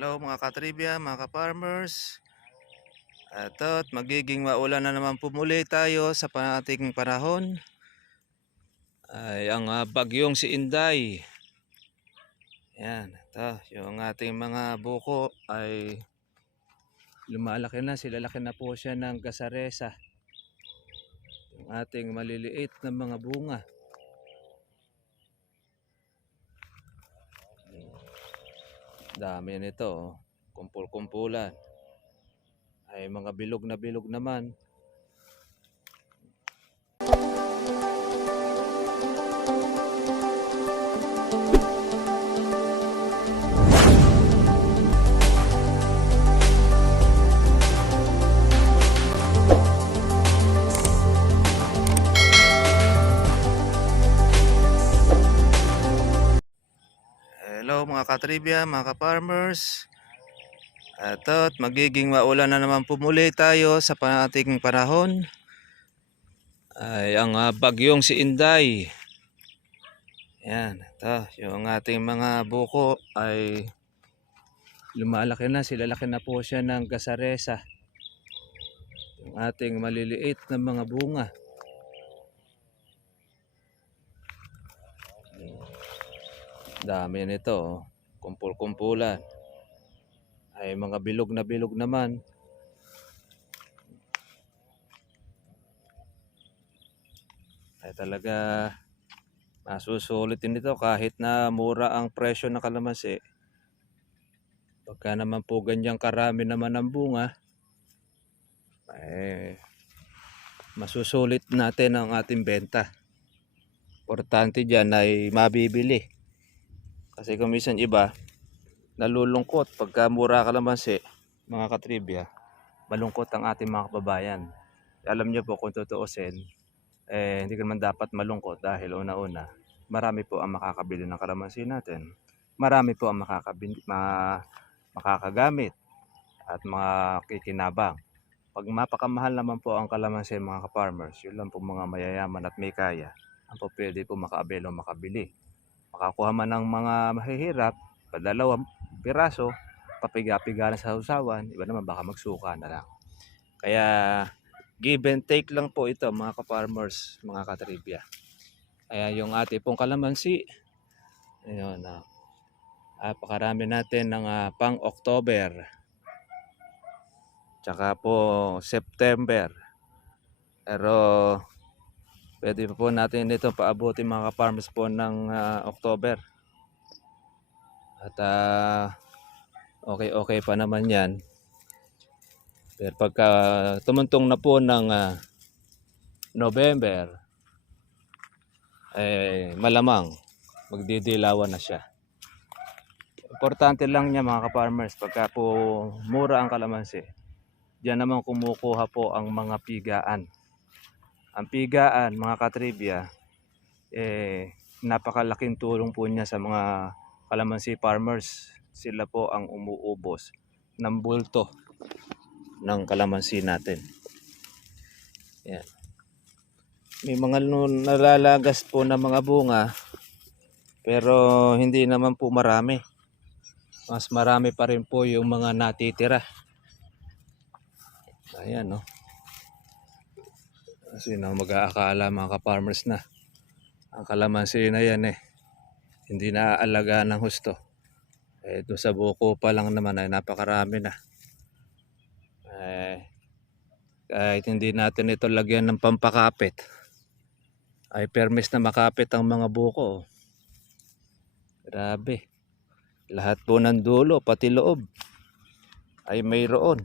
Hello mga katribya, mga ka-farmers. At magiging maulan na naman pumuli tayo sa ating panahon. Ay ang bagyong si Inday. Yan, ito, yung ating mga buko ay lumalaki na, silalaki na po siya ng gasaresa. Yung ating maliliit na mga bunga. Dami nito, oh. Kumpul-kumpulan. Ay mga bilog na bilog naman. Hello mga katribya, mga ka-farmers. At magiging maulan na naman pumuli tayo sa ating panahon. Ay ang bagyong si Inday. Yan, ito, yung ating mga buko ay lumalaki na, silalaki na po siya ng gasaresa. Yung ating maliliit na mga bunga. Dami nito, oh. Kumpul-kumpulan. Ay mga bilog na bilog naman. Ay talaga masusulitin nito kahit na mura ang presyo ng kalamansi. Pagka naman po ganyang karami naman ang bunga, masusulit natin ang ating benta. Importante dyan ay mabibili. Kasi kung minsan iba, nalulungkot pagka mura kalamansi, mga katribya, malungkot ang ating mga kababayan. Alam niyo po kung tutuusin, hindi naman dapat malungkot dahil una-una, marami po ang makakabili ng kalamansi natin. Marami po ang makakagamit at makikinabang. Pag mapakamahal naman po ang kalamansi mga ka-farmers, yun lang po mga mayayaman at may kaya ang po pwede po makaabelo makabili. Makakuha man ng mga mahihirap, padalawang piraso, papiga-piga na sa usawan, iba naman baka magsuka na lang. Kaya give and take lang po ito mga ka-farmers, mga katribya. Kaya yung ating pong kalamansi, ayun, pakarami natin ng pang October, tsaka po September. Pero pwede po natin ito paabutin mga ka-farmers po ng October. At okay pa naman yan. Pero pagka tumuntong na po ng November, malamang magdidilawan na siya. Importante lang niya mga ka-farmers, pagka po mura ang kalamansi, diyan naman kumukuha po ang mga pigaan. Ang pigaan mga katribya, napakalaking tulong po niya sa mga kalamansi farmers. Sila po ang umuubos ng bulto ng kalamansi natin. Yan. May mga nalalagas po na mga bunga, pero hindi naman po marami. Mas marami pa rin po yung mga natitira. Ayan, no. Kasi mag-aakala mga ka-farmers na ang kalamansi na yan hindi naaalagaan ng husto. Doon sa buko pa lang naman ay napakarami na. Kahit hindi natin ito lagyan ng pampakapit, ay permis na makapit ang mga buko. Grabe. Lahat po ng dulo, pati loob, ay mayroon.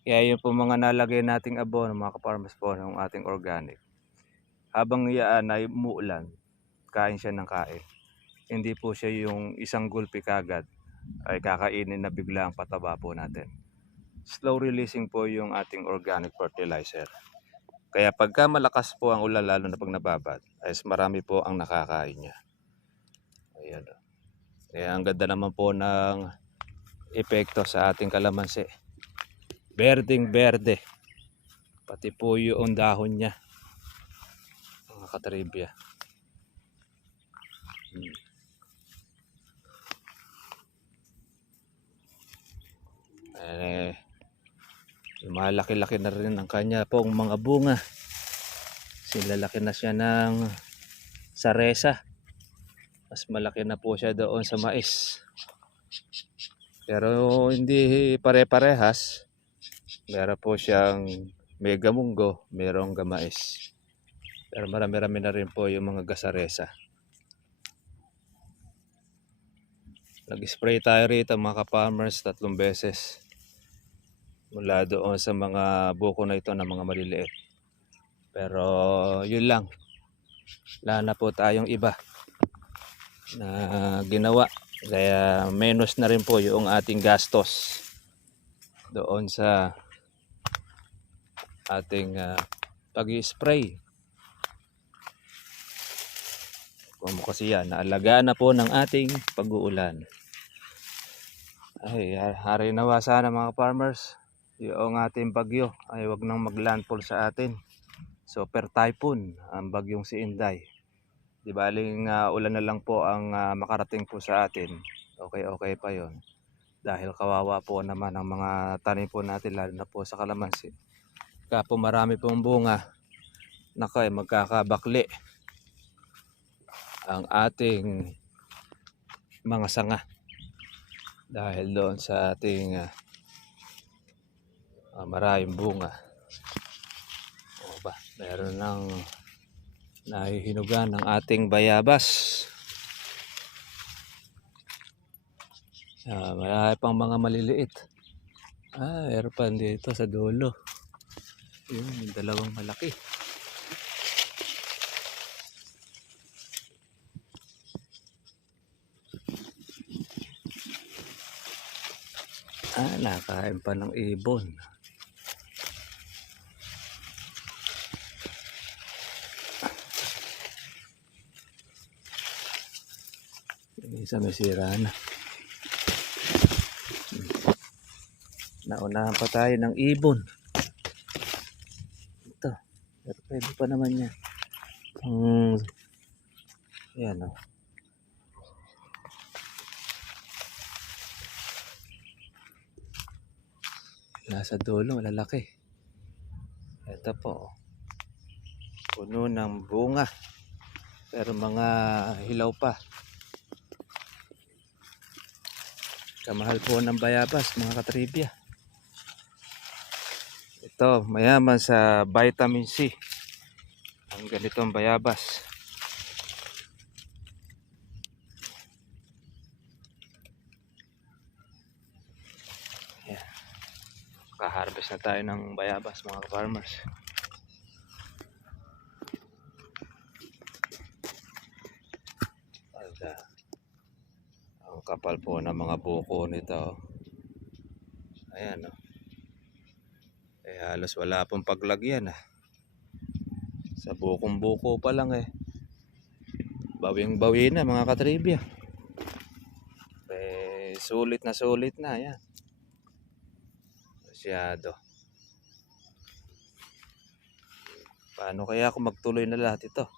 Kaya yun po mga nalagay nating abono mga ka-farmers po ng ating organic. Habang iyaan ay umuulan, kain siya ng kain. Hindi po siya yung isang gulpi kagad ay kakainin na bigla ang pataba po natin. Slow releasing po yung ating organic fertilizer. Kaya pagka malakas po ang ulan, lalo na pag nababad, ay marami po ang nakakain niya. Ayan. Kaya ang ganda naman po ng epekto sa ating kalamansi. Berdeng berde. Pati po yung dahon niya, mga katribya. Eh, lumalaki-laki na rin ang kanya pong mga bunga. Silalaki na siya ng saresa. Mas malaki na po siya doon sa mais. Pero hindi pare-parehas. Meron po siyang mega munggo, merong gamais. Pero marami-rami na rin po yung mga gasaresa. Nag-spray tayo rito mga ka-farmers 3 beses. Mula doon sa mga buko na ito na mga maliliit. Pero yun lang. Wala na po tayong iba na ginawa. Kaya menos na rin po yung ating gastos doon sa ating pag-spray. Kung kasi yan, naalagaan na po ng ating pag-uulan. Ay, hari nawa sana mga farmers, yung ating bagyo ay wag nang maglandfall sa atin. Super typhoon ang bagyong si Inday. Di baling ulan na lang po ang makarating po sa atin. Okay pa yon. Dahil kawawa po naman ang mga tanim po natin, lalo na po sa kalamansi. Kaya po marami pong bunga, nakay magkakabakli ang ating mga sanga. Dahil doon sa ating maraming bunga. O ba, meron ng nahihinugan ng ating bayabas. Marami pang mga maliliit. Meron pa dito sa dulo. Yung dalawang malaki. Nakain pa ng ibon. Isa may sira na. Naunahan pa tayo ng ibon. Ito. Pero pwede pa naman yan. Yan o. Nasa dulo, malalaki. Ito po. Puno ng bunga. Pero mga hilaw pa. Kamahal po ng bayabas mga katribya. Ito, mayaman sa vitamin C. Ang ganitong bayabas. Yan. Kaharvest na tayo ng bayabas mga farmers. Ang kapal po ng mga buko nito. Ayan o. Halos wala pong paglagyan Sa bukong buko pa lang bawing-bawi na mga katribya. Sulit na yan. Masyado. Paano kaya kung magtuloy na lahat ito?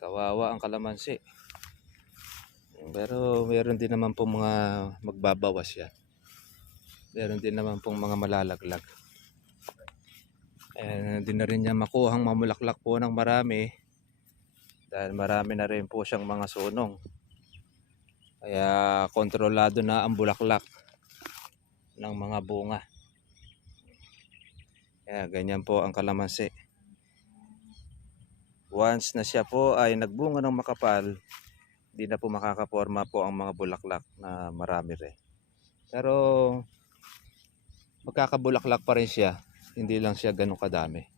Kawawa ang kalamansi. Pero meron din naman pong mga magbabawas yan. Meron din naman pong mga malalaglag. Hindi na rin niya makuhang mamulaklak po ng marami. Dahil marami na rin po siyang mga sunong. Kaya kontrolado na ang bulaklak ng mga bunga. Kaya ganyan po ang kalamansi. Once na siya po ay nagbunga ng makapal, hindi na po makakaporma po ang mga bulaklak na marami rin. Pero magkakabulaklak pa rin siya, hindi lang siya ganun kadami.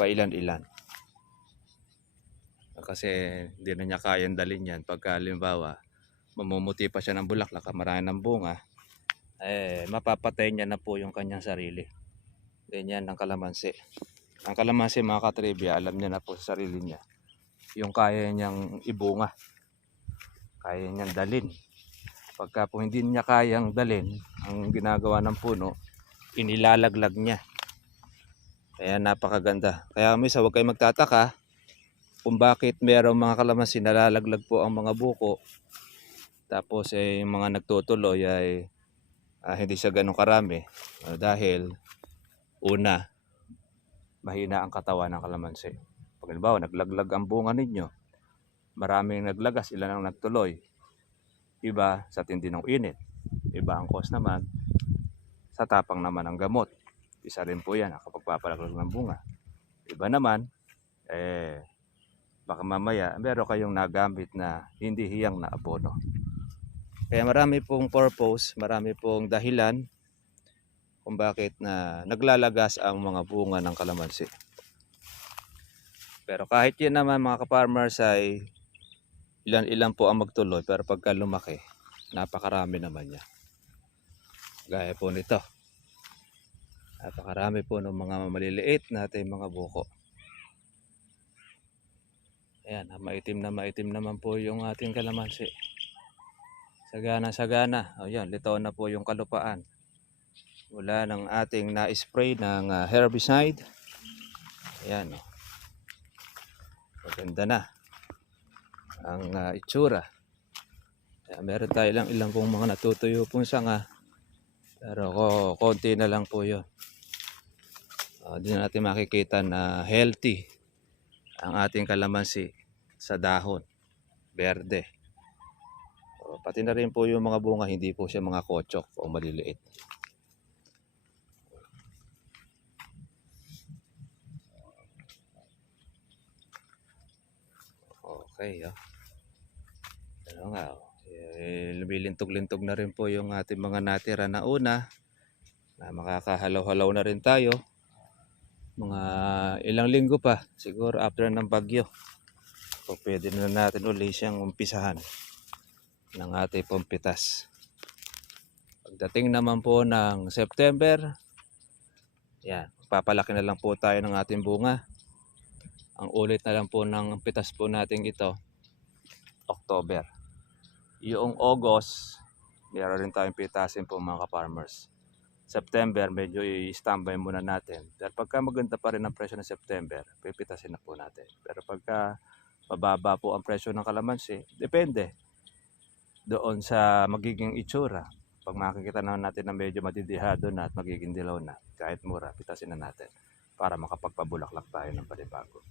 Pailan-ilan. Kasi hindi na niya kayang dalhin yan. Pagka halimbawa, mamumuti pa siya ng bulaklak, marami ng bunga, mapapatay niya na po yung kanyang sarili. Ganyan ang kalamansi. Ang kalamansi mga katribya, alam niya na po sa sarili niya yung kaya niyang ibunga, kaya niyang dalhin. Pagka po hindi niya kayang dalhin, ang ginagawa ng puno, inilalaglag niya. Kaya napakaganda. Kaya misa huwag kayo magtataka kung bakit mayroong mga kalamansi nalalaglag po ang mga buko. Tapos yung mga nagtutuloy ay hindi siya ganun karami dahil una, mahina ang katawan ng kalamansi. Pag halimbawa, naglaglag ang bunga ninyo, maraming naglagas, ilan ang nagtuloy. Iba sa tindi ng init. Iba ang cause naman sa tapang naman ng gamot. Isa rin po yan kapag papalaglag ng bunga. Iba naman, baka mamaya meron kayong nagamit na hindi hiyang na abono. Kaya marami pong purpose, marami pong dahilan kung bakit na naglalagas ang mga bunga ng kalamansi. Pero kahit yun naman mga ka-farmers ay ilan-ilan po ang magtuloy, pero pagka lumaki, napakarami naman niya. Gaya po nito. Napakarami po ng mga maliliit natin mga buko. Ayan, maitim naman po yung ating kalamansi. Sagana. O yan, litaw na po yung kalupaan. Mula ng ating na-spray ng herbicide. Ayan o. Maganda na ang itsura. Meron tayo lang ilang pong mga natutuyo pong sanga. Pero konti na lang po yun. Di na natin makikita na healthy ang ating kalamansi sa dahon. Berde. Pati na rin po yung mga bunga, hindi po siya mga kotsok o maliliit. Okay, ano nga, lumilintog-lintog na rin po yung ating mga natira na una na makakahalaw-halaw na rin tayo. Mga ilang linggo pa, siguro after ng bagyo. So, pwede na natin ulit siyang umpisahan ng ating pumpitas. Pagdating naman po ng September, yan, papalaki na lang po tayo ng ating bunga. Ang ulit na lang po ng pitas po natin ito, October. Yung August, meron rin tayong pitasin po mga ka-farmers. September, medyo i-standby muna natin. Pero pagka maganda pa rin ang presyo ng September, pipitasin na po natin. Pero pagka mababa po ang presyo ng kalamansi, depende doon sa magiging itsura. Pag makikita na natin na medyo madidihado na at magiging dilaw na, kahit mura, pitasin na natin para makapagpabulaklak tayo ng panibago.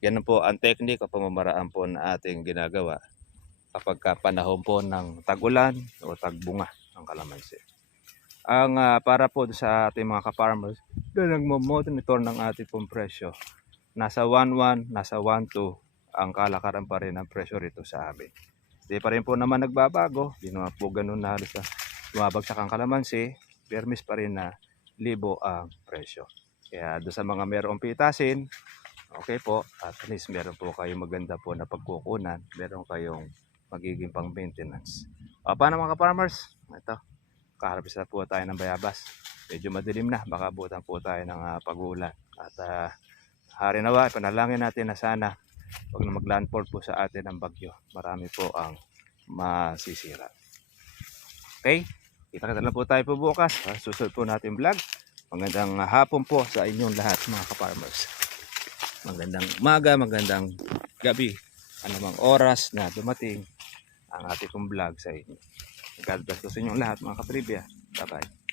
Yan po ang technique o pamamaraan po na ating ginagawa kapag panahon po ng tag-ulan o tag-bunga ng kalamansi. Ang para po sa ating mga ka-farmers na nagmo-monitor ng ating pong presyo, nasa 1.1, nasa 1.2 ang kalakaran pa rin ang presyo rito sa amin. Hindi pa rin po naman nagbabago, hindi naman po ganun na halos bumabagsak ang kalamansi, permis pa rin na libo ang presyo. Kaya doon sa mga merong pitasin, okay po, at least meron po kayong maganda po na pagkukunan, meron kayong magiging pang maintenance. Paano mga ka-farmers? Ito, kaharvest na po tayo ng bayabas. Medyo madilim na, baka butan po tayo ng pag-ulan. At hari nawa, panalangin natin na sana pag mag-landfall po sa atin ang bagyo, marami po ang masisira. Okay, kita-kita na po tayo po bukas. Susunod po natin vlog. Magandang hapon po sa inyong lahat mga ka-farmers. Magandang umaga, magandang gabi, anumang oras na dumating ang ating vlog sa inyo. God bless sa inyong lahat mga ka-trivia. Bye-bye.